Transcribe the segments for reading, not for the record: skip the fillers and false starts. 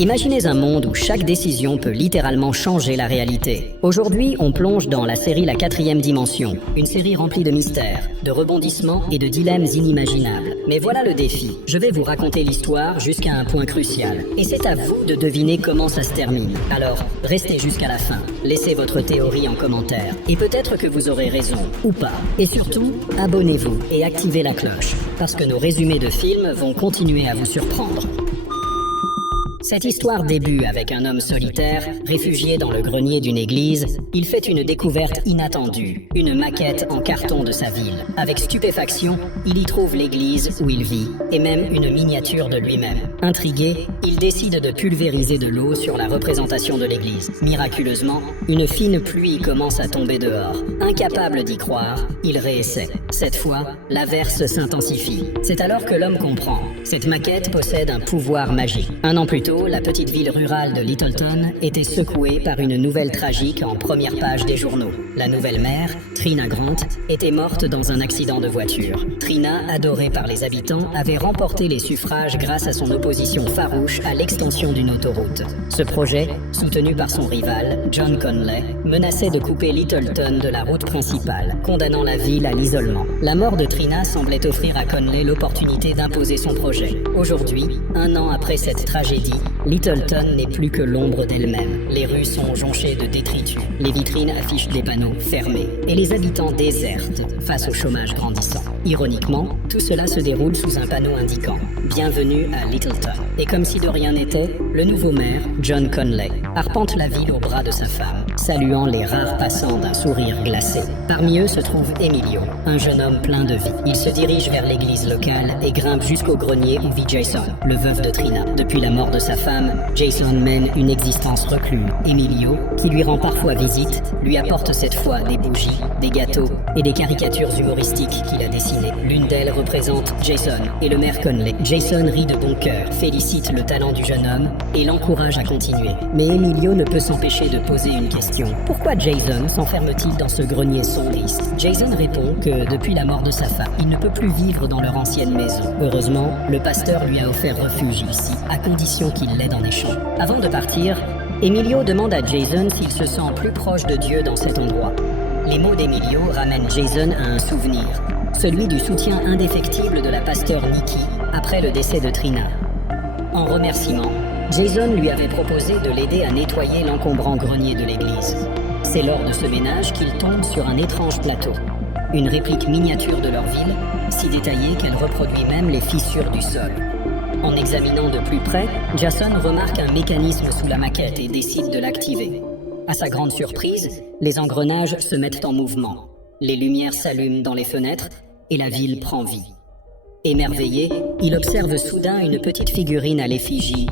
Imaginez un monde où chaque décision peut littéralement changer la réalité. Aujourd'hui, on plonge dans la série La Quatrième Dimension, une série remplie de mystères, de rebondissements et de dilemmes inimaginables. Mais voilà le défi. Je vais vous raconter l'histoire jusqu'à un point crucial. Et c'est à vous de deviner comment ça se termine. Alors, restez jusqu'à la fin. Laissez votre théorie en commentaire. Et peut-être que vous aurez raison, ou pas. Et surtout, abonnez-vous et activez la cloche. Parce que nos résumés de films vont continuer à vous surprendre. Cette histoire débute avec un homme solitaire, réfugié dans le grenier d'une église. Il fait une découverte inattendue, une maquette en carton de sa ville. Avec stupéfaction, il y trouve l'église où il vit, et même une miniature de lui-même. Intrigué, il décide de pulvériser de l'eau sur la représentation de l'église. Miraculeusement, une fine pluie commence à tomber dehors. Incapable d'y croire, il réessaie. Cette fois, l'averse s'intensifie. C'est alors que l'homme comprend. Cette maquette possède un pouvoir magique. Un an plus tôt, la petite ville rurale de Littleton était secouée par une nouvelle tragique en première page des journaux. La nouvelle maire, Trina Grant, était morte dans un accident de voiture. Trina, adorée par les habitants, avait remporté les suffrages grâce à son opposition farouche à l'extension d'une autoroute. Ce projet, soutenu par son rival, John Conley, menaçait de couper Littleton de la route principale, condamnant la ville à l'isolement. La mort de Trina semblait offrir à Conley l'opportunité d'imposer son projet. Aujourd'hui, un an après cette tragédie, Littleton n'est plus que l'ombre d'elle-même. Les rues sont jonchées de détritus, les vitrines affichent des panneaux fermés, et les habitants désertent face au chômage grandissant. Ironiquement, tout cela se déroule sous un panneau indiquant « Bienvenue à Littleton ». Et comme si de rien n'était, le nouveau maire, John Conley, arpente la ville au bras de sa femme, saluant les rares passants d'un sourire glacé. Parmi eux se trouve Emilio, un jeune homme plein de vie. Il se dirige vers l'église locale et grimpe jusqu'au grenier où vit Jason, le veuf de Trina. Depuis la mort de sa femme, Jason mène une existence recluse. Emilio, qui lui rend parfois visite, lui apporte cette fois des bougies, des gâteaux et des caricatures humoristiques qu'il a dessinées. L'une d'elles représente Jason et le maire Conley. Jason rit de bon cœur, félicite le talent du jeune homme et l'encourage à continuer. Mais Emilio ne peut s'empêcher de poser une question. Pourquoi Jason s'enferme-t-il dans ce grenier sombriste? Jason répond que depuis la mort de sa femme, il ne peut plus vivre dans leur ancienne maison. Heureusement, le pasteur lui a offert refuge ici, à condition qu'il l'aide en échange. Avant de partir, Emilio demande à Jason s'il se sent plus proche de Dieu dans cet endroit. Les mots d'Emilio ramènent Jason à un souvenir, celui du soutien indéfectible de la pasteur Nikki après le décès de Trina. En remerciement, Jason lui avait proposé de l'aider à nettoyer l'encombrant grenier de l'église. C'est lors de ce ménage qu'il tombe sur un étrange plateau, une réplique miniature de leur ville, si détaillée qu'elle reproduit même les fissures du sol. En examinant de plus près, Jason remarque un mécanisme sous la maquette et décide de l'activer. À sa grande surprise, les engrenages se mettent en mouvement. Les lumières s'allument dans les fenêtres et la ville prend vie. Émerveillé, il observe soudain une petite figurine à l'effigie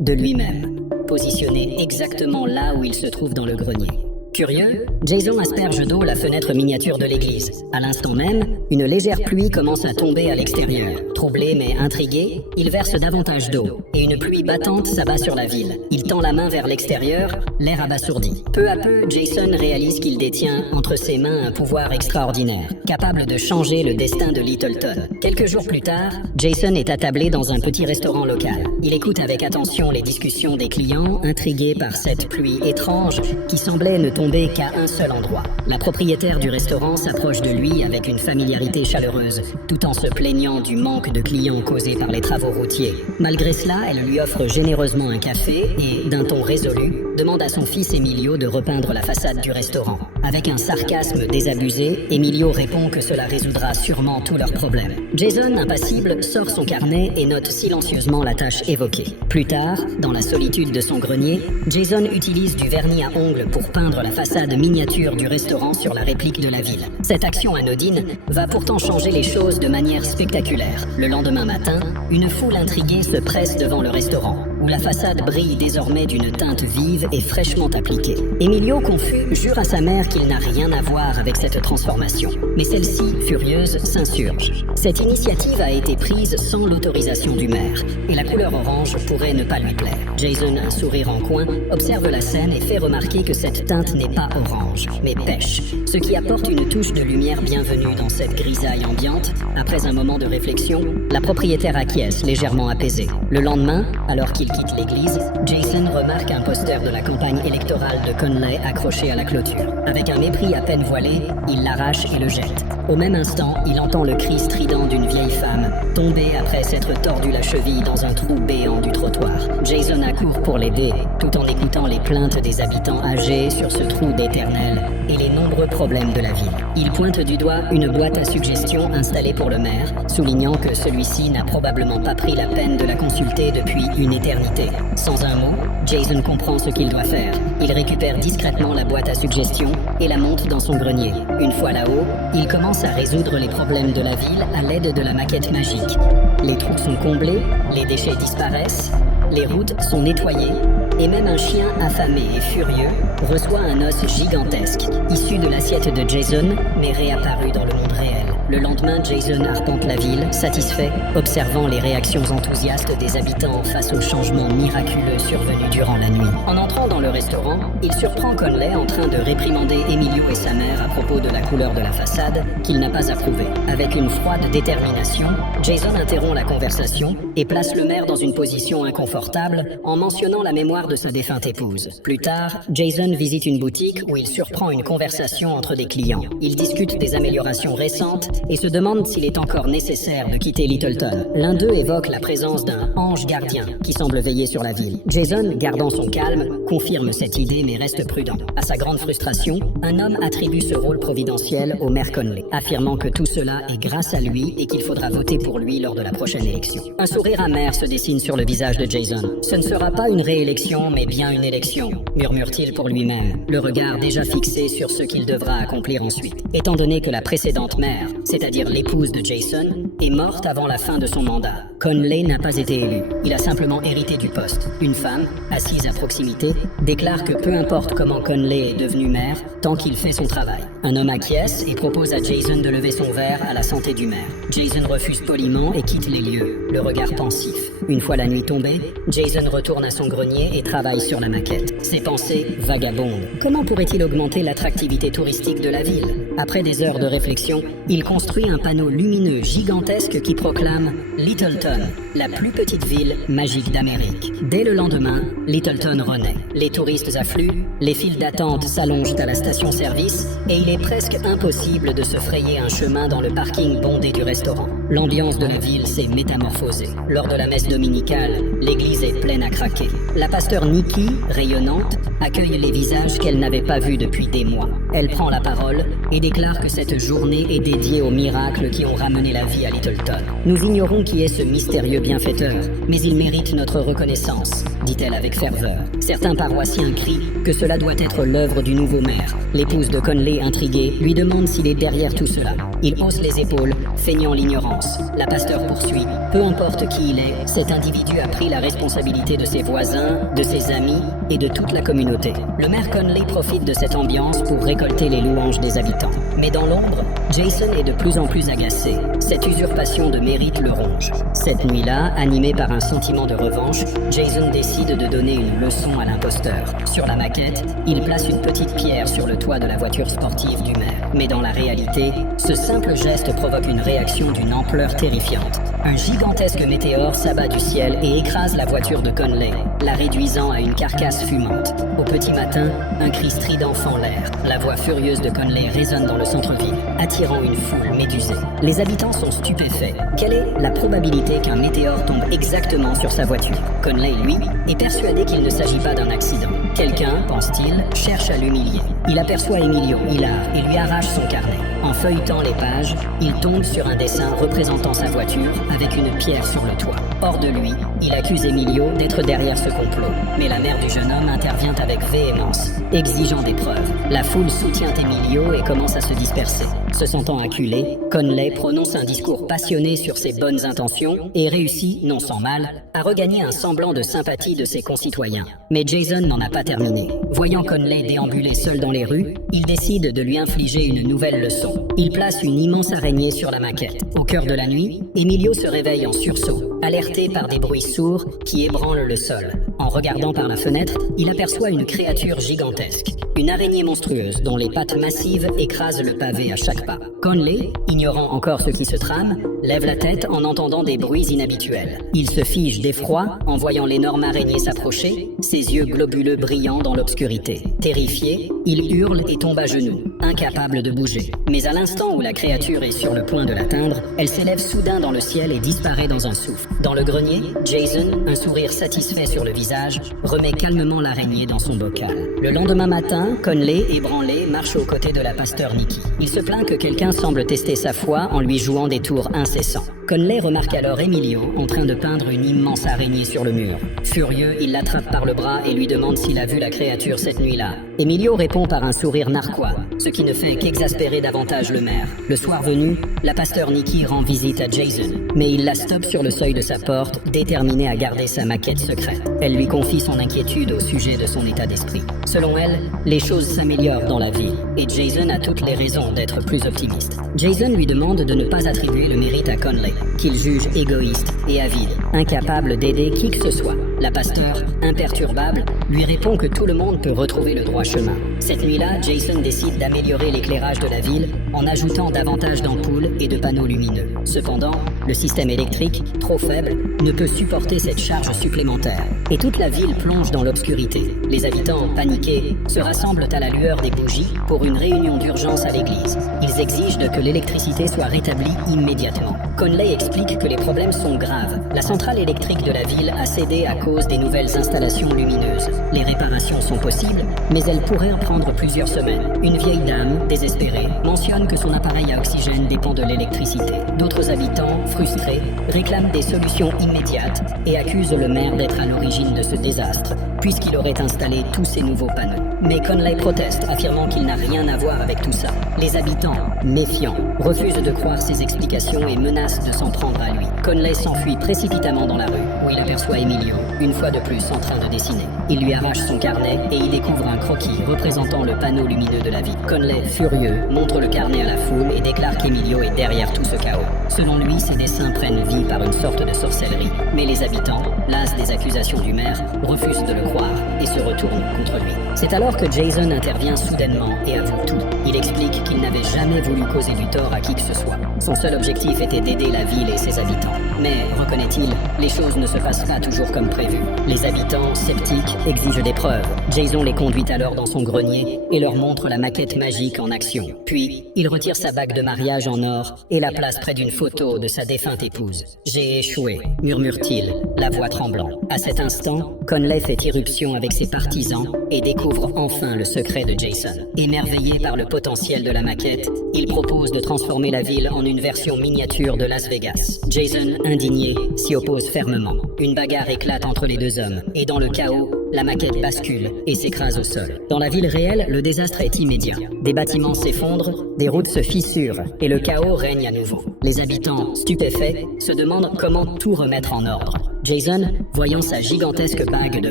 de lui-même, positionnée exactement là où il se trouve dans le grenier. Curieux, Jason asperge d'eau la fenêtre miniature de l'église. À l'instant même, une légère pluie commence à tomber à l'extérieur. Troublé mais intrigué, il verse davantage d'eau, et une pluie battante s'abat sur la ville. Il tend la main vers l'extérieur, l'air abasourdi. Peu à peu, Jason réalise qu'il détient entre ses mains un pouvoir extraordinaire, capable de changer le destin de Littleton. Quelques jours plus tard, Jason est attablé dans un petit restaurant local. Il écoute avec attention les discussions des clients, intrigués par cette pluie étrange qui semblait ne tomber qu'à un seul endroit. La propriétaire du restaurant s'approche de lui avec une familiarité chaleureuse, tout en se plaignant du manque de clients causés par les travaux routiers. Malgré cela, elle lui offre généreusement un café et, d'un ton résolu, demande à son fils Emilio de repeindre la façade du restaurant. Avec un sarcasme désabusé, Emilio répond que cela résoudra sûrement tous leurs problèmes. Jason, impassible, sort son carnet et note silencieusement la tâche évoquée. Plus tard, dans la solitude de son grenier, Jason utilise du vernis à ongles pour peindre la façade miniature du restaurant sur la réplique de la ville. Cette action anodine va pourtant changer les choses de manière spectaculaire. Le lendemain matin, une foule intriguée se presse devant le restaurant, où la façade brille désormais d'une teinte vive et fraîchement appliquée. Emilio, confus, jure à sa mère qu'il n'a rien à voir avec cette transformation. Mais celle-ci, furieuse, s'insurge. Cette initiative a été prise sans l'autorisation du maire, et la couleur orange pourrait ne pas lui plaire. Jason, un sourire en coin, observe la scène et fait remarquer que cette teinte n'est pas orange, mais pêche, ce qui apporte une touche de lumière bienvenue dans cette grisaille ambiante. Après un moment de réflexion, la propriétaire acquiesce, légèrement apaisée. Le lendemain, alors qu'il quitte l'église, Jason remarque un poster de la campagne électorale de Conley accroché à la clôture. Avec un mépris à peine voilé, il l'arrache et le jette. Au même instant, il entend le cri strident d'une vieille femme, tombée après s'être tordu la cheville dans un trou béant du trottoir. Jason accourt pour l'aider, tout en écoutant les plaintes des habitants âgés sur ce trou d'éternel et les nombreux problèmes de la ville. Il pointe du doigt une boîte à suggestions installée pour le maire, soulignant que celui-ci n'a probablement pas pris la peine de la consulter depuis une éternité. Sans un mot, Jason comprend ce qu'il doit faire. Il récupère discrètement la boîte à suggestions et la monte dans son grenier. Une fois là-haut, il commence à résoudre les problèmes de la ville à l'aide de la maquette magique. Les trous sont comblés, les déchets disparaissent, les routes sont nettoyées, et même un chien affamé et furieux reçoit un os gigantesque, issu de l'assiette de Jason, mais réapparu dans le monde réel. Le lendemain, Jason arpente la ville, satisfait, observant les réactions enthousiastes des habitants face aux changements miraculeux survenus durant la nuit. En entrant dans le restaurant, il surprend Conley en train de réprimander Emilio et sa mère à propos de la couleur de la façade, qu'il n'a pas approuvée. Avec une froide détermination, Jason interrompt la conversation et place le maire dans une position inconfortable en mentionnant la mémoire de sa défunte épouse. Plus tard, Jason visite une boutique où il surprend une conversation entre des clients. Ils discutent des améliorations récentes et se demande s'il est encore nécessaire de quitter Littleton. L'un d'eux évoque la présence d'un ange gardien qui semble veiller sur la ville. Jason, gardant son calme, confirme cette idée mais reste prudent. À sa grande frustration, un homme attribue ce rôle providentiel au maire Conley, affirmant que tout cela est grâce à lui et qu'il faudra voter pour lui lors de la prochaine élection. Un sourire amer se dessine sur le visage de Jason. Ce ne sera pas une réélection, mais bien une élection, murmure-t-il pour lui-même, le regard déjà fixé sur ce qu'il devra accomplir ensuite. Étant donné que la précédente maire, c'est-à-dire l'épouse de Jason, est morte avant la fin de son mandat. Conley n'a pas été élu. Il a simplement hérité du poste. Une femme, assise à proximité, déclare que peu importe comment Conley est devenu maire, tant qu'il fait son travail. Un homme acquiesce et propose à Jason de lever son verre à la santé du maire. Jason refuse poliment et quitte les lieux, le regard pensif. Une fois la nuit tombée, Jason retourne à son grenier et travaille sur la maquette. Ses pensées vagabondent. Comment pourrait-il augmenter l'attractivité touristique de la ville? Après des heures de réflexion, il construit un panneau lumineux gigantesque qui proclame Littleton, la plus petite ville magique d'Amérique. Dès le lendemain, Littleton renaît. Les touristes affluent, les files d'attente s'allongent à la station-service et il est presque impossible de se frayer un chemin dans le parking bondé du restaurant. L'ambiance de la ville s'est métamorphosée. Lors de la messe dominicale, l'église est pleine à craquer. La pasteur Nikki, rayonnante, accueille les visages qu'elle n'avait pas vus depuis des mois. Elle prend la parole et déclare que cette journée est dédiée aux miracles qui ont ramené la vie à Littleton. Nous ignorons qui est ce mystérieux bienfaiteur, mais il mérite notre reconnaissance, dit-elle avec ferveur. Certains paroissiens crient que cela doit être l'œuvre du nouveau maire. L'épouse de Conley, intriguée, lui demande s'il est derrière tout cela. Il hausse les épaules, feignant l'ignorance. La pasteur poursuit. Peu importe qui il est, cet individu a pris la responsabilité de ses voisins, de ses amis et de toute la communauté. Le maire Conley profite de cette ambiance pour récolter les louanges des habitants. Mais dans l'ombre, Jason est de plus en plus agacé. Cette usurpation de mérite le ronge. Cette nuit-là, animé par un sentiment de revanche, Jason décide de donner une leçon à l'imposteur. Sur la maquette, il place une petite pierre sur le toit de la voiture sportive du maire. Mais dans la réalité, ce simple geste provoque une réaction d'une ampleur terrifiante. Un gigantesque météore s'abat du ciel et écrase la voiture de Conley, la réduisant à une carcasse fumante. Au petit matin, un cri strident fend l'air. La voix furieuse de Conley résonne dans le centre-ville, attirant une foule médusée. Les habitants sont stupéfaits. Quelle est la probabilité qu'un météore tombe exactement sur sa voiture? Conley, lui, est persuadé qu'il ne s'agit pas d'un accident. Quelqu'un, pense-t-il, cherche à l'humilier. Il aperçoit Emilio, hilar, et lui arrache son carnet. En feuilletant les pages, il tombe sur un dessin représentant sa voiture avec une pierre sur le toit. Hors de lui, il accuse Emilio d'être derrière ce complot. Mais la mère du jeune homme intervient avec véhémence, exigeant des preuves. La foule soutient Emilio et commence à se disperser. Se sentant acculé, Conley prononce un discours passionné sur ses bonnes intentions et réussit, non sans mal, à regagner un semblant de sympathie de ses concitoyens. Mais Jason n'en a pas terminé. Voyant Conley déambuler seul dans les rues, il décide de lui infliger une nouvelle leçon. Il place une immense araignée sur la maquette. Au cœur de la nuit, Emilio se réveille en sursaut, alerté par des bruits sourds qui ébranlent le sol. En regardant par la fenêtre, il aperçoit une créature gigantesque. une araignée monstrueuse dont les pattes massives écrasent le pavé à chaque pas. Conley, ignorant encore ce qui se trame, lève la tête en entendant des bruits inhabituels. Il se fige d'effroi en voyant l'énorme araignée s'approcher, ses yeux globuleux brillant dans l'obscurité. Terrifié, il hurle et tombe à genoux, incapable de bouger. Mais à l'instant où la créature est sur le point de l'atteindre, elle s'élève soudain dans le ciel et disparaît dans un souffle. Dans le grenier, Jason, un sourire satisfait sur le visage, remet calmement l'araignée dans son bocal. Le lendemain matin, Conley, ébranlé, marche aux côtés de la pasteur Nikki. Il se plaint que quelqu'un semble tester sa foi en lui jouant des tours incessants. Conley remarque alors Emilio en train de peindre une immense araignée sur le mur. Furieux, il l'attrape par le bras et lui demande s'il a vu la créature cette nuit-là. Emilio répond par un sourire narquois, ce qui ne fait qu'exaspérer davantage le maire. Le soir venu, la pasteur Nikki rend visite à Jason, mais il la stoppe sur le seuil de sa porte, déterminé à garder sa maquette secrète. Elle lui confie son inquiétude au sujet de son état d'esprit. Selon elle, les choses s'améliorent dans la vie, et Jason a toutes les raisons d'être plus optimiste. Jason lui demande de ne pas attribuer le mérite à Conley, qu'il juge égoïste et avide, incapable d'aider qui que ce soit. La pasteur, imperturbable, lui répond que tout le monde peut retrouver le droit chemin. Cette nuit-là, Jason décide d'améliorer l'éclairage de la ville en ajoutant davantage d'ampoules et de panneaux lumineux. Cependant, le système électrique, trop faible, ne peut supporter cette charge supplémentaire. Et toute la ville plonge dans l'obscurité. Les habitants, paniqués, se rassemblent à la lueur des bougies pour une réunion d'urgence à l'église. Ils exigent que l'électricité soit rétablie immédiatement. Conley explique que les problèmes sont graves. La centrale électrique de la ville a cédé à cause des nouvelles installations lumineuses. Les réparations sont possibles, mais elles pourraient en prendre plusieurs semaines. Une vieille dame, désespérée, mentionne que son appareil à oxygène dépend de l'électricité. D'autres habitants, frustrés, réclament des solutions immédiates et accusent le maire d'être à l'origine de ce désastre, puisqu'il aurait installé tous ces nouveaux panneaux. Mais Conley proteste, affirmant qu'il n'a rien à voir avec tout ça. Les habitants, méfiants, refusent de croire ses explications et menacent de s'en prendre à lui. Conley s'enfuit précipitamment dans la rue, où il aperçoit Emilio, une fois de plus en train de dessiner. Il lui arrache son carnet et il découvre un croquis représentant le panneau lumineux de la ville. Conley, furieux, montre le carnet à la foule et déclare qu'Emilio est derrière tout ce chaos. Selon lui, ses dessins prennent vie par une sorte de sorcellerie. Mais les habitants, las des accusations du maire, refusent de le croire et se retournent contre lui. C'est alors que Jason intervient soudainement et avoue tout. Il explique qu'il n'avait jamais voulu causer du tort à qui que ce soit. Son seul objectif était d'aider la ville et ses habitants. Mais, reconnaît-il, les choses ne se passent pas toujours comme prévu. Les habitants, sceptiques, exigent des preuves. Jason les conduit alors dans son grenier et leur montre la maquette magique en action. Puis, il retire sa bague de mariage en or et la place près d'une photo de sa défunte épouse. « J'ai échoué », murmure-t-il, la voix tremblant. À cet instant, Conley fait irruption avec ses partisans et découvre enfin le secret de Jason. Émerveillé par le potentiel de la maquette, il propose de transformer la ville en une version miniature de Las Vegas. Jason, indigné, s'y oppose fermement. Une bagarre éclate entre les deux hommes, et dans le chaos, la maquette bascule et s'écrase au sol. Dans la ville réelle, le désastre est immédiat. Des bâtiments s'effondrent, des routes se fissurent, et le chaos règne à nouveau. Les habitants, stupéfaits, se demandent comment tout remettre en ordre. Jason, voyant sa gigantesque bague de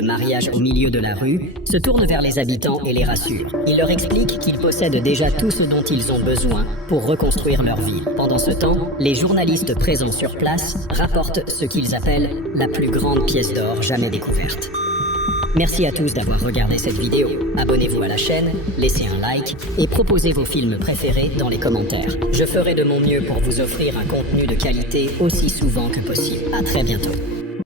mariage au milieu de la rue, se tourne vers les habitants et les rassure. Il leur explique qu'ils possèdent déjà tout ce dont ils ont besoin pour reconstruire leur ville. Pendant ce temps, les journalistes présents sur place rapportent ce qu'ils appellent la plus grande pièce d'or jamais découverte. Merci à tous d'avoir regardé cette vidéo. Abonnez-vous à la chaîne, laissez un like et proposez vos films préférés dans les commentaires. Je ferai de mon mieux pour vous offrir un contenu de qualité aussi souvent que possible. À très bientôt.